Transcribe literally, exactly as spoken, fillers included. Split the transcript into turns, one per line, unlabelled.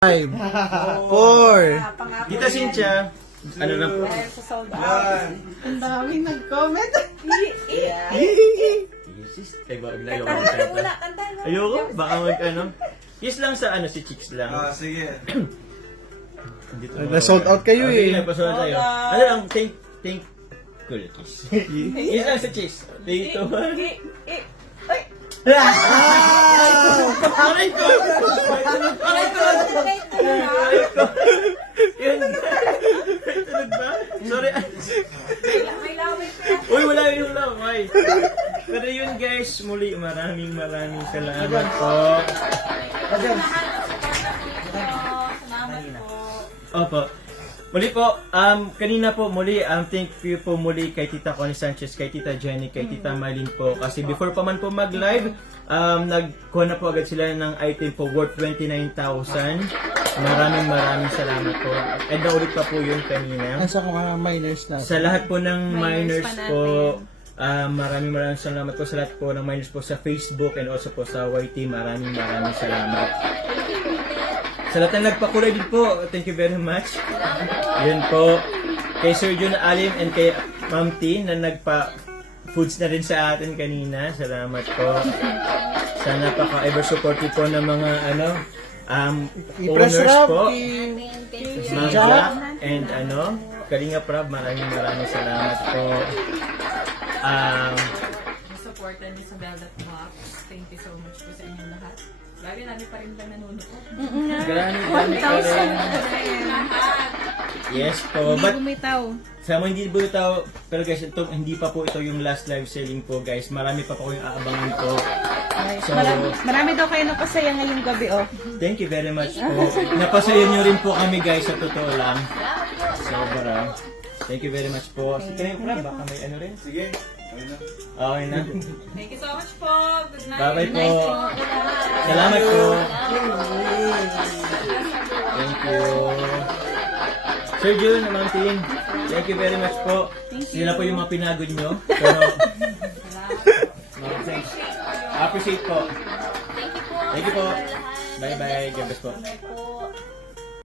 Five, four,
Dita Cynthia, ano lang po?
Dahil sa sold out.
Ang daming nag-comment.
Yes, ay ba, aglayo ako
Kantahan mo
magkanta.
muna, kantahan mo.
Ayoko, baka mag ano. Yes lang sa ano, si Chicks lang.
Ah, sige.
Dito
Na-sold out kayo
Okay,
eh.
nagpa-sold tayo.
Sold out.
Ano lang, thank, thank, cool kiss. Yes lang sa Chicks. Thank you.
Eh, eh, ay!
Aray ko! Aray ko! Aray ko! Yun. Tunog ba? Sorry.
May laway pa.
Uy, wala yung laway. Pero yun guys, muli maraming maraming salamat po.
Salamat po.
Opo. Muli po, um, kanina po muli, um, thank you po muli kay Tita Connie Sanchez, kay Tita Jenny, kay Tita Marlene po. Kasi before pa man po mag-live, um, nagkuha na po agad sila ng item po worth twenty-nine thousand. Maraming maraming salamat po. And naulit pa po yun kanina.
Nasa mga minors na.
Sa lahat po ng minors,
Minors pa
po, um, maraming maraming salamat po sa lahat po ng minors po sa Facebook and also po sa Y T. Maraming maraming salamat. Sa lahat ng nagpakulay din po, thank you very much. Yun po. Kay Sir Jun Alim and kay Ma'am T na nagpa-foods na rin sa atin kanina. Salamat po. Sa napaka-ever supportive po ng mga ano, um,
I-press
owners
rap.
po.
Thank you.
Mga
Jack.
Jack and ano, Kalinga Prab, maraming maraming salamat po. Um,
supportan niyo sa Velvet Box. Thank you so much po sa inyong lahat. Grabe, namin pa rin lang nanonood.
Grabe, grabe pa rin. Yes po.
Hindi
But
bumitaw.
sa mga hindi bumitaw, pero guys, ito, hindi pa po ito yung last live selling po guys. Marami pa po yung aabangan po. So,
Marami, marami daw kayo napasaya ngayong gabi, oh.
thank you very much po. Napasaya nyo rin po kami guys, sa totoo lang. Sobra. Thank you very much po. Si Kalinga Prab, baka may ano rin?
Sige. Ayun na.
Okay na.
Thank you so much po. Good night.
Bye-bye po. Salamat po. Thank you. Sir Jun, Ma'am Tin, thank you very much po. Sila po yung mga pinagod nyo. Pero, thanks. Appreciate po. Thank you po. Bye-bye. God bless po.